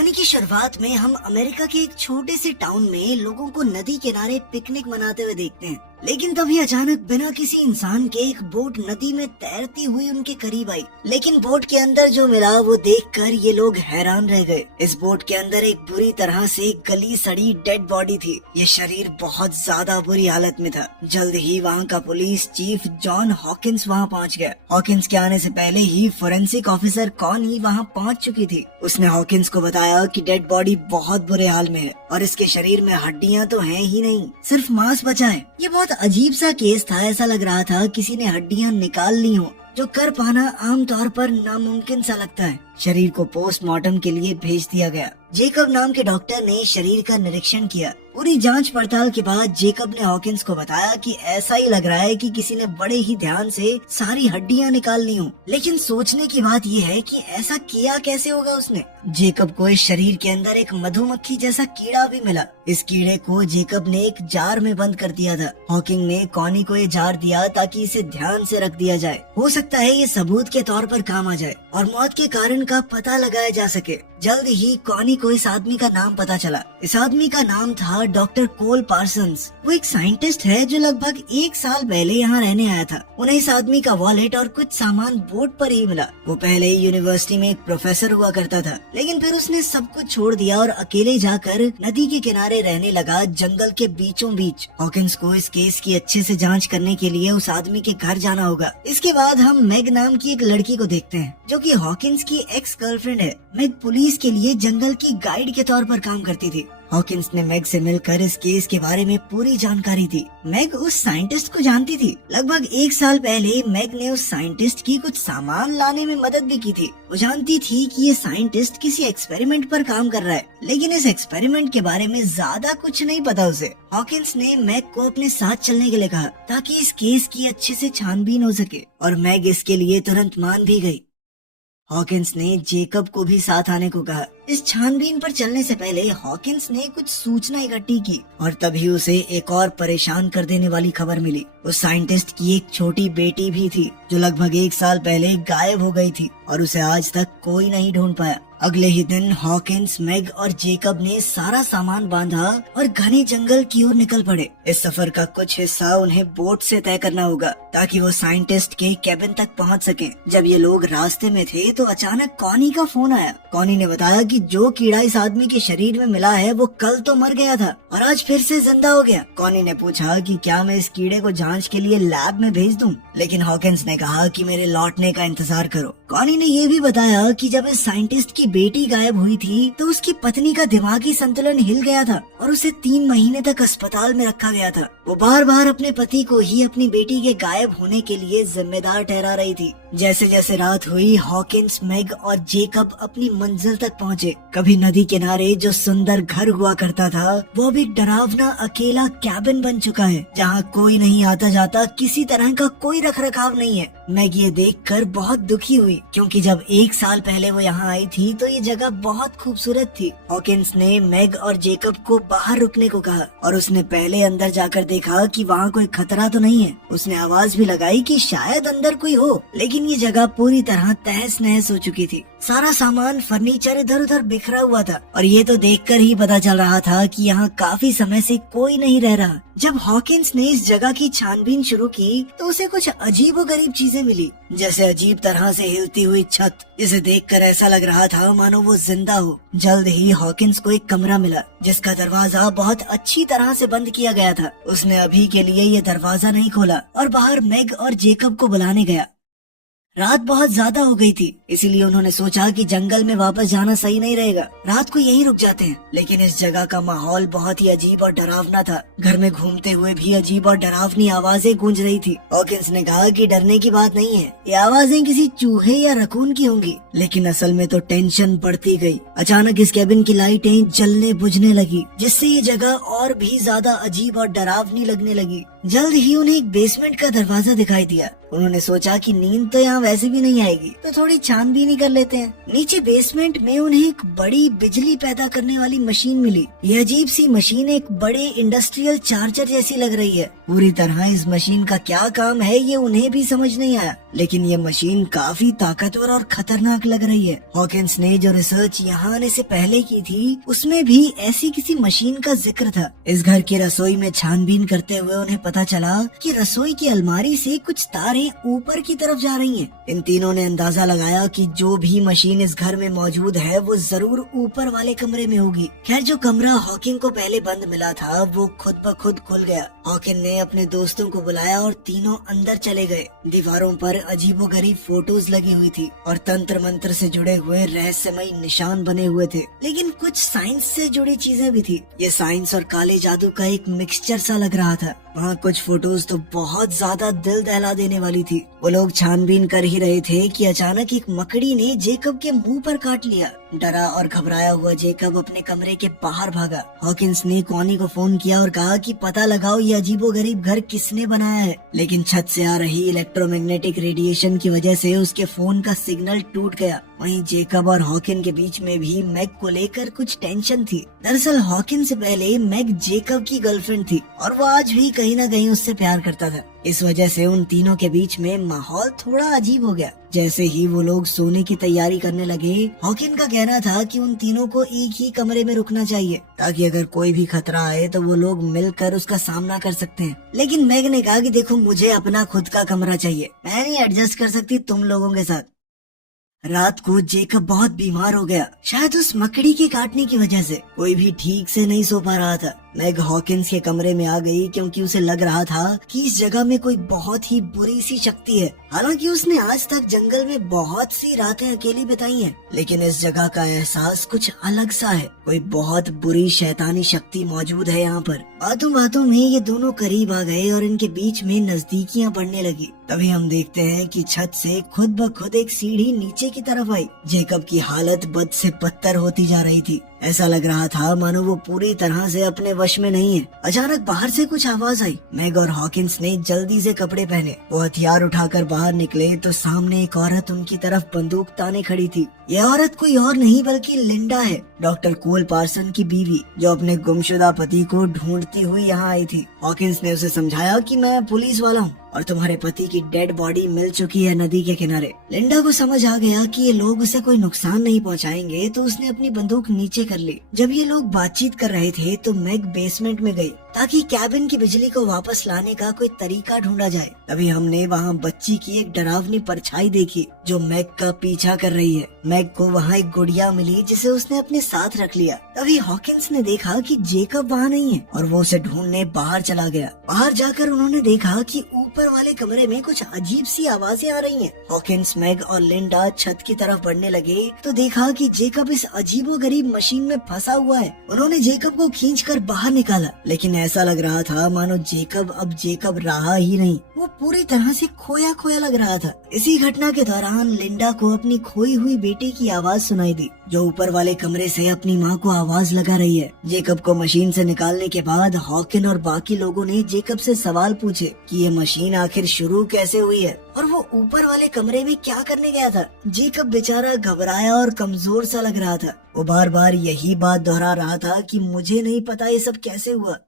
कहानी की शुरुआत में हम अमेरिका के एक छोटे से टाउन में लोगों को नदी किनारे पिकनिक मनाते हुए देखते हैं। लेकिन तभी अचानक बिना किसी इंसान के एक बोट नदी में तैरती हुई उनके करीब आई। लेकिन बोट के अंदर जो मिला वो देखकर ये लोग हैरान रह गए। इस बोट के अंदर एक बुरी तरह से गली सड़ी डेड बॉडी थी। ये शरीर बहुत ज्यादा बुरी हालत में था। जल्द ही वहाँ का पुलिस चीफ जॉन हॉकिंस वहाँ पहुँच गया। हॉकिंस के आने से पहले ही फोरेंसिक ऑफिसर कॉनी वहाँ पहुँच चुकी थी। उसने हॉकिंस को बताया कि डेड बॉडी बहुत बुरे हाल में है और इसके शरीर में हड्डियाँ तो हैं ही नहीं, सिर्फ मांस बचा है। ये बहुत अजीब सा केस था। ऐसा लग रहा था किसी ने हड्डियां निकाल ली हो, जो कर पाना आमतौर पर नामुमकिन सा लगता है। शरीर को पोस्टमार्टम के लिए भेज दिया गया। जेकब नाम के डॉक्टर ने शरीर का निरीक्षण किया। पूरी जांच पड़ताल के बाद जेकब ने हॉकिंस को बताया कि ऐसा ही लग रहा है कि किसी ने बड़े ही ध्यान से सारी हड्डियां निकाल ली हों। लेकिन सोचने की बात यह है कि ऐसा किया कैसे होगा उसने। जेकब को इस शरीर के अंदर एक मधुमक्खी जैसा कीड़ा भी मिला। इस कीड़े को जेकब ने एक जार में बंद कर दिया था। हॉकिंग ने कॉनी को ये जार दिया ताकि इसे ध्यान से रख दिया जाए। हो सकता है ये सबूत के तौर पर काम आ जाए और मौत के कारण का पता लगाया जा सके। जल्द ही कॉनी को इस आदमी का नाम पता चला। इस आदमी का नाम था डॉक्टर कोल पार्सन्स। वो एक साइंटिस्ट है जो लगभग 1 साल पहले यहाँ रहने आया था। उन्हें इस आदमी का वॉलेट और कुछ सामान बोट पर ही मिला। वो पहले ही यूनिवर्सिटी में एक प्रोफेसर हुआ करता था, लेकिन फिर उसने सब कुछ छोड़ दिया और अकेले जाकर नदी के किनारे रहने लगा, जंगल के बीचों बीच। हॉकिंस को इस केस की अच्छे से जांच करने के लिए उस आदमी के घर जाना होगा। इसके बाद हम मैग नाम की एक लड़की को देखते हैं जो कि हॉकिंस की एक्स गर्लफ्रेंड है। मैग पुलिस के लिए जंगल की गाइड के तौर पर काम करती थी। हॉकिंस ने मैग से मिलकर इस केस के बारे में पूरी जानकारी दी। मैग उस साइंटिस्ट को जानती थी। लगभग 1 साल पहले मैग ने उस साइंटिस्ट की कुछ सामान लाने में मदद भी की थी। वो जानती थी कि ये साइंटिस्ट किसी एक्सपेरिमेंट पर काम कर रहा है, लेकिन इस एक्सपेरिमेंट के बारे में ज्यादा कुछ नहीं पता उसे। हॉकिंस ने मैग को अपने साथ चलने के लिए कहा ताकि इस केस की अच्छे से छानबीन हो सके और मैग इसके लिए तुरंत मान भी गई। हॉकिंस ने जेकब को भी साथ आने को कहा। इस छानबीन पर चलने से पहले हॉकिंस ने कुछ सूचना इकट्ठी की और तभी उसे एक और परेशान कर देने वाली खबर मिली। उस साइंटिस्ट की एक छोटी बेटी भी थी जो लगभग 1 साल पहले गायब हो गई थी और उसे आज तक कोई नहीं ढूंढ पाया। अगले ही दिन हॉकिंस, मैग और जेकब ने सारा सामान बांधा और घने जंगल की ओर निकल पड़े। इस सफर का कुछ हिस्सा उन्हें बोट से तय करना होगा ताकि वो साइंटिस्ट के कैबिन तक पहुंच सकें। जब ये लोग रास्ते में थे तो अचानक कॉनी का फोन आया। कॉनी ने बताया कि जो कीड़ा इस आदमी के शरीर में मिला है वो कल तो मर गया था और आज फिर से जिंदा हो गया। कॉनी ने पूछा कि क्या मैं इस कीड़े को जांच के लिए लैब में भेज दूं, लेकिन हॉकिंस ने कहा कि मेरे लौटने का इंतजार करो। कॉनी ने ये भी बताया कि जब इस साइंटिस्ट की बेटी गायब हुई थी तो उसकी पत्नी का दिमागी संतुलन हिल गया था और उसे 3 महीने तक अस्पताल में रखा गया था। वो बार बार अपने पति को ही अपनी बेटी के गायब होने के लिए जिम्मेदार ठहरा रही थी। जैसे जैसे रात हुई हॉकिंस, मैग और जेकब अपनी मंजिल तक पहुँचे। कभी नदी किनारे जो सुंदर घर हुआ करता था वो अब एक डरावना अकेला कैबिन बन चुका है जहाँ कोई नहीं आता जाता, किसी तरह का कोई रखरखाव नहीं है। मैग ये देखकर बहुत दुखी हुई क्योंकि जब 1 साल पहले वो यहाँ आई थी तो ये जगह बहुत खूबसूरत थी। हॉकिंस ने मैग और जेकब को बाहर रुकने को कहा और उसने पहले अंदर जाकर देखा कि वहाँ कोई खतरा तो नहीं है। उसने आवाज भी लगाई कि शायद अंदर कोई हो, लेकिन ये जगह पूरी तरह तहस नहस हो चुकी थी। सारा सामान, फर्नीचर इधर उधर बिखरा हुआ था और ये तो देखकर ही पता चल रहा था कि यहाँ काफी समय से कोई नहीं रह रहा। जब हॉकिंस ने इस जगह की छानबीन शुरू की तो उसे कुछ अजीबोगरीब चीजें मिली, जैसे अजीब तरह से हिलती हुई छत, जिसे देखकर ऐसा लग रहा था मानो वो जिंदा हो। जल्द ही हॉकिंस को एक कमरा मिला जिसका दरवाजा बहुत अच्छी तरह से बंद किया गया था। उसने अभी के लिए ये दरवाजा नहीं खोला और बाहर मैग और जेकब को बुलाने गया। रात बहुत ज्यादा हो गई थी, इसीलिए उन्होंने सोचा कि जंगल में वापस जाना सही नहीं रहेगा, रात को यहीं रुक जाते हैं। लेकिन इस जगह का माहौल बहुत ही अजीब और डरावना था। घर में घूमते हुए भी अजीब और डरावनी आवाजें गूंज रही थी। हॉकिंस ने कहा कि डरने की बात नहीं है, ये आवाजें किसी चूहे या रकून की होंगी। लेकिन असल में तो टेंशन बढ़ती गई। अचानक इस कैबिन की लाइटें जलने बुझने लगी, जिससे ये जगह और भी ज्यादा अजीब और डरावनी लगने लगी। जल्द ही उन्हें एक बेसमेंट का दरवाजा दिखाई दिया। उन्होंने सोचा कि नींद तो यहाँ वैसे भी नहीं आएगी, तो थोड़ी छानबीन ही कर लेते हैं। नीचे बेसमेंट में उन्हें एक बड़ी बिजली पैदा करने वाली मशीन मिली। ये अजीब सी मशीन एक बड़े इंडस्ट्रियल चार्जर जैसी लग रही है। पूरी तरह इस मशीन का क्या काम है ये उन्हें भी समझ नहीं आया। लेकिन ये मशीन काफी ताकतवर और खतरनाक लग रही है। हॉकिंस ने जो रिसर्च यहाँ आने से पहले की थी उसमें भी ऐसी किसी मशीन का जिक्र था। इस घर की रसोई में छानबीन करते हुए उन्हें पता चला कि रसोई की अलमारी से कुछ तारें ऊपर की तरफ जा रही हैं। इन तीनों ने अंदाजा लगाया कि जो भी मशीन इस घर में मौजूद है वो जरूर ऊपर वाले कमरे में होगी। खैर जो कमरा हॉकिंग को पहले बंद मिला था वो खुद ब खुद खुल गया। हॉकिन ने अपने दोस्तों को बुलाया और तीनों अंदर चले गए। दीवारों पर अजीबोगरीब फोटोज लगी हुई थी और तंत्र मंत्र से जुड़े हुए रहस्यमयी निशान बने हुए थे, लेकिन कुछ साइंस से जुड़ी चीजें भी थी। ये साइंस और काले जादू का एक मिक्सचर सा लग रहा था। वहाँ कुछ फोटोज तो बहुत ज्यादा दिल दहला देने वाली थी। वो लोग छानबीन कर ही रहे थे कि अचानक एक मकड़ी ने जेकब के मुंह पर काट लिया। डरा और घबराया हुआ जेकब अपने कमरे के बाहर भागा। हॉकिंस ने कॉनी को फोन किया और कहा कि पता लगाओ ये अजीबोगरीब घर किसने बनाया है, लेकिन छत से आ रही इलेक्ट्रोमैग्नेटिक रेडिएशन की वजह से उसके फोन का सिग्नल टूट गया। वहीं जेकब और हॉकिन के बीच में भी मैग को लेकर कुछ टेंशन थी। दरअसल हॉकिन से पहले मैग जेकब की गर्लफ्रेंड थी और वो आज भी कहीं न कहीं उससे प्यार करता था। इस वजह से उन तीनों के बीच में माहौल थोड़ा अजीब हो गया। जैसे ही वो लोग सोने की तैयारी करने लगे, हॉकिन का कहना था कि उन तीनों को एक ही कमरे में रुकना चाहिए ताकि अगर कोई भी खतरा आए तो वो लोग मिलकर उसका सामना कर सकते हैं। लेकिन मैग ने कहा कि देखो मुझे अपना खुद का कमरा चाहिए, मैं नहीं एडजस्ट कर सकती तुम लोगों के साथ। रात को जेकब बहुत बीमार हो गया, शायद उस मकड़ी के काटने की वजह से। कोई भी ठीक से नहीं सो पा रहा था। मैग हॉकिंस के कमरे में आ गई क्योंकि उसे लग रहा था कि इस जगह में कोई बहुत ही बुरी सी शक्ति है। हालांकि उसने आज तक जंगल में बहुत सी रातें अकेली बिताई हैं, लेकिन इस जगह का एहसास कुछ अलग सा है। कोई बहुत बुरी शैतानी शक्ति मौजूद है यहाँ पर। बातों बातों में ये दोनों करीब आ गए और इनके बीच में नजदीकियां बढ़ने लगी। तभी हम देखते हैं कि छत से खुद ब खुद एक सीढ़ी नीचे की तरफ आई। जेकब की हालत बद से बदतर होती जा रही थी। ऐसा लग रहा था मानो वो पूरी तरह से अपने वश में नहीं है। अचानक बाहर से कुछ आवाज आई। मैग और हॉकिंस ने जल्दी से कपड़े पहने। वो हथियार उठाकर बाहर निकले तो सामने एक औरत उनकी तरफ बंदूक ताने खड़ी थी। यह औरत कोई और नहीं बल्कि लिंडा है, डॉक्टर कोल पार्सन की बीवी, जो अपने गुमशुदा पति को ढूंढती हुई यहाँ आई थी। हॉकिंस ने उसे समझाया कि मैं पुलिस वाला हूँ और तुम्हारे पति की डेड बॉडी मिल चुकी है नदी के किनारे। लिंडा को समझ आ गया कि ये लोग उसे कोई नुकसान नहीं पहुंचाएंगे, तो उसने अपनी बंदूक नीचे कर ली। जब ये लोग बातचीत कर रहे थे तो मैग बेसमेंट में गई ताकि कैबिन की बिजली को वापस लाने का कोई तरीका ढूंढा जाए। तभी हमने वहाँ बच्ची की एक डरावनी परछाई देखी जो मैग का पीछा कर रही है। मैग को वहाँ एक गुड़िया मिली जिसे उसने अपने साथ रख लिया। तभी हॉकिंस ने देखा कि जेकब वहाँ नहीं है और वो उसे ढूंढने बाहर चला गया। बाहर जाकर उन्होंने देखा कि ऊपर वाले कमरे में कुछ अजीब सी आवाजें आ रही हैं। हॉकिंस, मैग और लिंडा छत की तरफ बढ़ने लगे तो देखा कि जेकब इस अजीबोगरीब मशीन में फंसा हुआ है। उन्होंने जेकब को खींचकर बाहर निकाला, लेकिन ऐसा लग रहा था मानो जेकब अब जेकब रहा ही नहीं। वो पूरी तरह से खोया खोया लग रहा था। इसी घटना के दौरान लिंडा को अपनी खोई हुई बेटी की आवाज सुनाई दी, जो ऊपर वाले कमरे से अपनी माँ को आवाज लगा रही है। जेकब को मशीन से निकालने के बाद हॉकिन और बाकी लोगों ने जेकब से सवाल पूछे कि ये मशीन आखिर शुरू कैसे हुई है और वो ऊपर वाले कमरे में क्या करने गया था। जेकब बेचारा घबराया और कमजोर सा लग रहा था। वो बार बार यही बात दोहरा रहा था कि मुझे नहीं पता ये सब कैसे हुआ।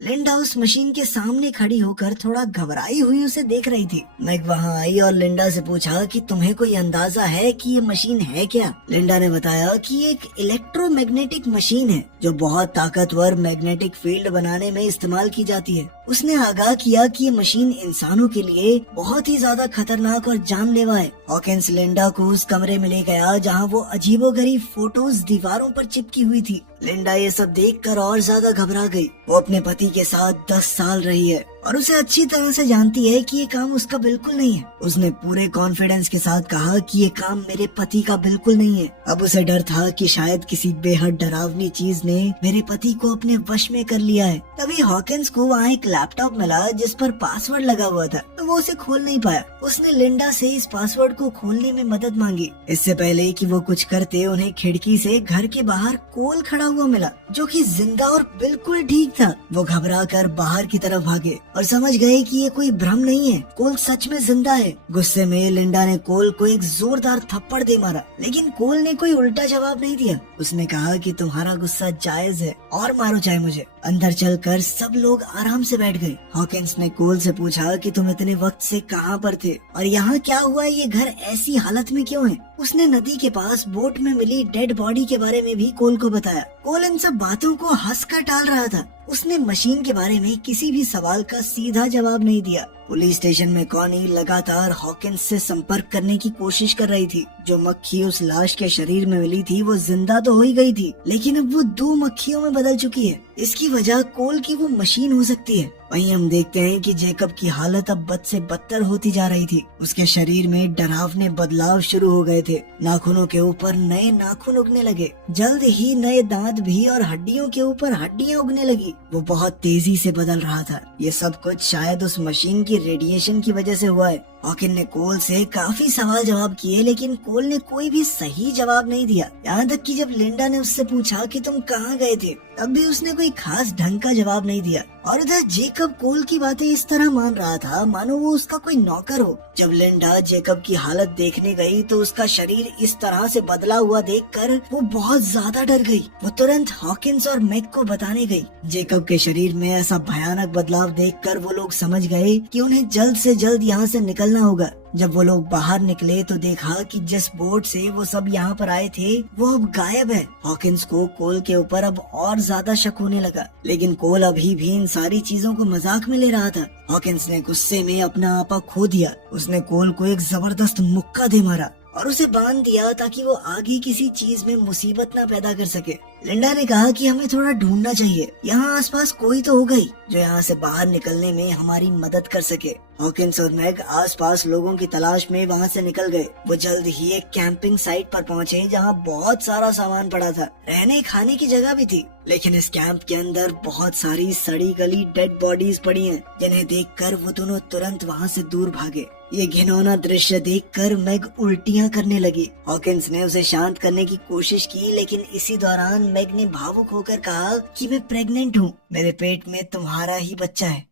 लिंडा उस मशीन के सामने खड़ी होकर थोड़ा घबराई हुई उसे देख रही थी। मैग वहाँ आई और लिंडा से पूछा कि तुम्हें कोई अंदाजा है कि ये मशीन है क्या। लिंडा ने बताया कि ये एक इलेक्ट्रोमैग्नेटिक मशीन है जो बहुत ताकतवर मैग्नेटिक फील्ड बनाने में इस्तेमाल की जाती है। उसने आगाह किया कि ये मशीन इंसानों के लिए बहुत ही ज्यादा खतरनाक और जानलेवा है। हॉकिंस लिंडा को उस कमरे में ले गया जहाँ वो अजीबोगरीब फोटोज दीवारों पर चिपकी हुई थी। लिंडा ये सब देखकर और ज्यादा घबरा गई। वो अपने पति के साथ 10 साल रही है और उसे अच्छी तरह से जानती है कि ये काम उसका बिल्कुल नहीं है। उसने पूरे कॉन्फिडेंस के साथ कहा कि ये काम मेरे पति का बिल्कुल नहीं है। अब उसे डर था कि शायद किसी बेहद डरावनी चीज ने मेरे पति को अपने वश में कर लिया है। तभी हॉकिंस को वहाँ एक लैपटॉप मिला जिस पर पासवर्ड लगा हुआ था, तो वो उसे खोल नहीं पाया। उसने लिंडा से इस पासवर्ड को खोलने में मदद मांगी। इससे पहले कि वो कुछ करते, उन्हें खिड़की से घर के बाहर कोल खड़ा हुआ मिला जो कि जिंदा और बिल्कुल ठीक था। वो घबरा कर बाहर की तरफ भागे और समझ गए कि ये कोई भ्रम नहीं है, कोल सच में जिंदा है। गुस्से में लिंडा ने कोल को एक जोरदार थप्पड़ दे मारा, लेकिन कोल ने कोई उल्टा जवाब नहीं दिया। उसने कहा कि तुम्हारा गुस्सा जायज है और मारो चाहे मुझे। अंदर चलकर सब लोग आराम से बैठ गए। हॉकिंस ने कोल से पूछा कि तुम इतने वक्त से कहाँ पर थे और यहाँ क्या हुआ, ये घर ऐसी हालत में क्यों है। उसने नदी के पास बोट में मिली डेड बॉडी के बारे में भी कोल को बताया। कोल इन सब बातों को हंसकर टाल रहा था। उसने मशीन के बारे में किसी भी सवाल का सीधा जवाब नहीं दिया। पुलिस स्टेशन में कॉनी लगातार हॉकिंस से संपर्क करने की कोशिश कर रही थी। जो मक्खी उस लाश के शरीर में मिली थी वो जिंदा तो हो ही गई थी, लेकिन अब वो 2 मक्खियों में बदल चुकी है। इसकी वजह कोल की वो मशीन हो सकती है। वहीं हम देखते हैं कि जेकब की हालत अब बद से बदतर होती जा रही थी। उसके शरीर में डरावने बदलाव शुरू हो गए थे। नाखूनों के ऊपर नए नाखून उगने लगे, जल्द ही नए दांत भी, और हड्डियों के ऊपर हड्डियां उगने लगी। वो बहुत तेजी से बदल रहा था। ये सब कुछ शायद उस मशीन की रेडिएशन की वजह से हुआ है। हॉकिन ने कोल से काफी सवाल जवाब किए, लेकिन कोल ने कोई भी सही जवाब नहीं दिया। यहाँ तक कि जब लिंडा ने उससे पूछा कि तुम कहाँ गए थे, तब भी उसने कोई खास ढंग का जवाब नहीं दिया। और इधर जेकब कोल की बातें इस तरह मान रहा था मानो वो उसका कोई नौकर हो। जब लिंडा जेकब की हालत देखने गई तो उसका शरीर इस तरह से बदला हुआ देखकर वो बहुत ज्यादा डर गई। वो तुरंत हॉकिंस और मैग को बताने गई। जेकब के शरीर में ऐसा भयानक बदलाव देखकर वो लोग समझ गए कि उन्हें जल्द से जल्द यहाँ से निकलना होगा। जब वो लोग बाहर निकले तो देखा कि जिस बोट से वो सब यहाँ पर आए थे वो अब गायब है। हॉकिंस को कोल के ऊपर अब और ज्यादा शक होने लगा, लेकिन कोल अभी भी इन सारी चीजों को मजाक में ले रहा था। हॉकिंस ने गुस्से में अपना आपा खो दिया। उसने कोल को एक जबरदस्त मुक्का दे मारा और उसे बांध दिया ताकि वो आगे किसी चीज में मुसीबत न पैदा कर सके। लिंडा ने कहा कि हमें थोड़ा ढूंढना चाहिए, यहाँ आसपास कोई तो होगा ही जो यहाँ से बाहर निकलने में हमारी मदद कर सके। हॉकिंस और मैग आसपास लोगों की तलाश में वहाँ से निकल गए। वो जल्द ही एक कैंपिंग साइट पर पहुँचे जहाँ बहुत सारा सामान पड़ा था। रहने खाने की जगह भी थी, लेकिन इस कैंप के अंदर बहुत सारी सड़ी गली डेड बॉडीज पड़ी हैं, जिन्हें देखकर वो दोनों तुरंत वहाँ से दूर भागे। ये घिनौना दृश्य देखकर मैग उल्टियाँ करने लगी। हॉकिंस ने उसे शांत करने की कोशिश की, लेकिन इसी दौरान मैग ने भावुक होकर कहा कि मैं प्रेग्नेंट हूँ, मेरे पेट में तुम्हारा ही बच्चा है।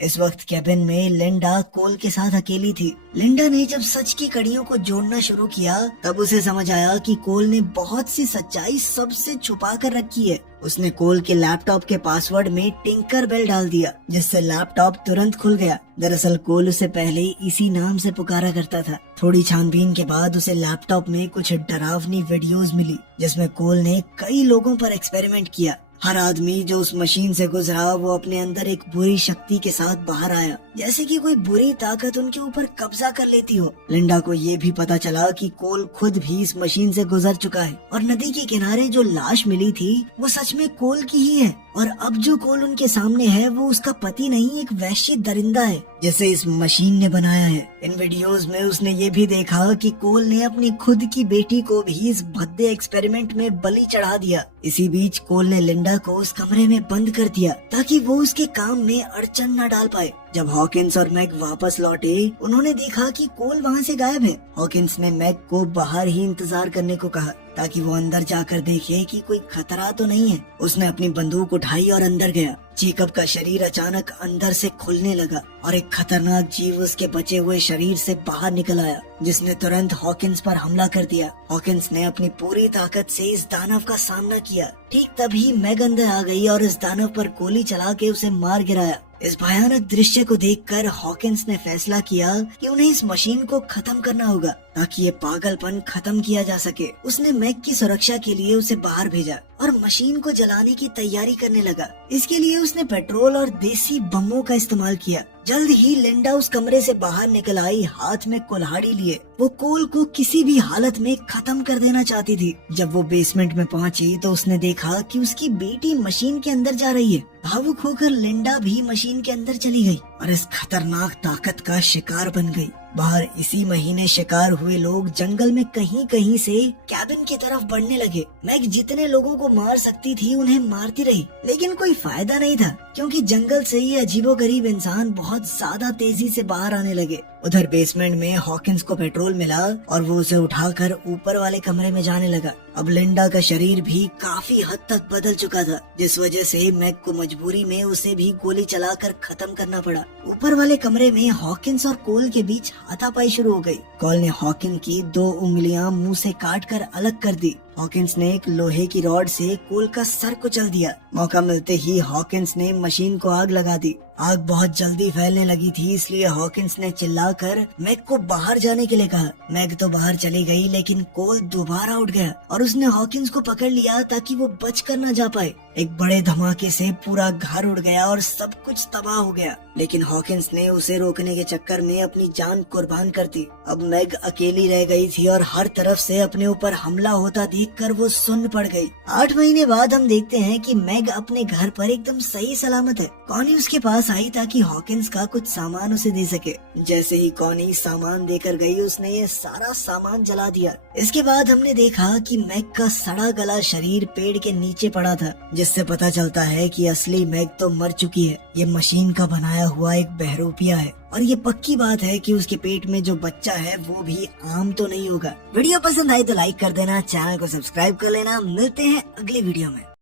इस वक्त कैबिन में लिंडा कोल के साथ अकेली थी। लिंडा ने जब सच की कड़ियों को जोड़ना शुरू किया तब उसे समझ आया कि कोल ने बहुत सी सच्चाई सबसे छुपा कर रखी है। उसने कोल के लैपटॉप के पासवर्ड में टिंकर बेल डाल दिया, जिससे लैपटॉप तुरंत खुल गया। दरअसल कोल उसे पहले इसी नाम से पुकारा करता था। थोड़ी छानबीन के बाद उसे लैपटॉप में कुछ डरावनी वीडियोस मिली, जिसमें कोल ने कई लोगों पर एक्सपेरिमेंट किया। हर आदमी जो उस मशीन से गुजरा वो अपने अंदर एक बुरी शक्ति के साथ बाहर आया, जैसे कि कोई बुरी ताकत उनके ऊपर कब्जा कर लेती हो। लिंडा को ये भी पता चला कि कोल खुद भी इस मशीन से गुजर चुका है और नदी के किनारे जो लाश मिली थी वो सच में कोल की ही है। और अब जो कोल उनके सामने है वो उसका पति नहीं, एक वैश्य दरिंदा है जिसे इस मशीन ने बनाया है। इन वीडियोस में उसने ये भी देखा कि कोल ने अपनी खुद की बेटी को भी इस भद्दे एक्सपेरिमेंट में बलि चढ़ा दिया। इसी बीच कोल ने लिंडा को उस कमरे में बंद कर दिया ताकि वो उसके काम में अड़चन न डाल पाए। जब हॉकिंस और मैग वापस लौटे उन्होंने देखा कि कोल वहाँ से गायब है। हॉकिंस ने मैग को बाहर ही इंतजार करने को कहा ताकि वो अंदर जाकर देखे कि कोई खतरा तो नहीं है। उसने अपनी बंदूक उठाई और अंदर गया। जेकब का शरीर अचानक अंदर से खुलने लगा और एक खतरनाक जीव उसके बचे हुए शरीर से बाहर निकल आया, जिसने तुरंत हॉकिंस पर हमला कर दिया। हॉकिंस ने अपनी पूरी ताकत से इस दानव का सामना किया। ठीक तभी मैग अंदर आ गई और इस दानव पर गोली चला के उसे मार गिराया। इस भयानक दृश्य को देखकर हॉकिंस ने फैसला किया कि उन्हें इस मशीन को खत्म करना होगा ताकि ये पागलपन खत्म किया जा सके। उसने मैग की सुरक्षा के लिए उसे बाहर भेजा और मशीन को जलाने की तैयारी करने लगा। इसके लिए उसने पेट्रोल और देसी बमों का इस्तेमाल किया। जल्द ही लिंडा उस कमरे से बाहर निकल आई, हाथ में कुल्हाड़ी लिए। वो कोल को किसी भी हालत में खत्म कर देना चाहती थी। जब वो बेसमेंट में पहुंची तो उसने देखा कि उसकी बेटी मशीन के अंदर जा रही है। भावुक होकर लिंडा भी मशीन के अंदर चली गई और इस खतरनाक ताकत का शिकार बन गई। बाहर इसी महीने शिकार हुए लोग जंगल में कहीं कहीं से कैबिन की तरफ बढ़ने लगे। मैग जितने लोगों को मार सकती थी उन्हें मारती रही, लेकिन कोई फायदा नहीं था क्योंकि जंगल से ये अजीबोगरीब इंसान बहुत ज्यादा तेजी से बाहर आने लगे। उधर बेसमेंट में हॉकिंस को पेट्रोल मिला और वो उसे उठाकर ऊपर वाले कमरे में जाने लगा। अब लिंडा का शरीर भी काफी हद तक बदल चुका था, जिस वजह से मैग को मजबूरी में उसे भी गोली चलाकर खत्म करना पड़ा। ऊपर वाले कमरे में हॉकिंस और कोल के बीच हाथापाई शुरू हो गई। कोल ने हॉकिंस की 2 उंगलियां मुंह से काटकर अलग कर दी। हॉकिंस ने एक लोहे की रॉड से कोल का सर कुचल दिया। मौका मिलते ही हॉकिंस ने मशीन को आग लगा दी। आग बहुत जल्दी फैलने लगी थी, इसलिए हॉकिंस ने चिल्लाकर मैग को बाहर जाने के लिए कहा। मैग तो बाहर चली गई, लेकिन कोल दोबारा उठ गया और उसने हॉकिंस को पकड़ लिया ताकि वो बचकर न जा पाए। एक बड़े धमाके से पूरा घर उड़ गया और सब कुछ तबाह हो गया, लेकिन हॉकिंस ने उसे रोकने के चक्कर में अपनी जान कुर्बान कर दी। अब मैग अकेली रह गई थी और हर तरफ से अपने ऊपर हमला होता देखकर वो सुन्न पड़ गई। 8 महीने बाद हम देखते हैं कि मैग अपने घर पर एकदम सही सलामत है। कॉनी उसके पास आई ताकि हॉकिंस का कुछ सामान उसे दे सके। जैसे ही कॉनी सामान देकर गई, उसने ये सारा सामान जला दिया। इसके बाद हमने देखा कि मैग का सड़ा गला शरीर पेड़ के नीचे पड़ा था, जिससे पता चलता है कि असली मैग तो मर चुकी है। ये मशीन का बनाया हुआ एक बहरूपिया है और ये पक्की बात है कि उसके पेट में जो बच्चा है वो भी आम तो नहीं होगा। वीडियो पसंद आई तो लाइक कर देना, चैनल को सब्सक्राइब कर लेना। मिलते हैं अगली वीडियो में।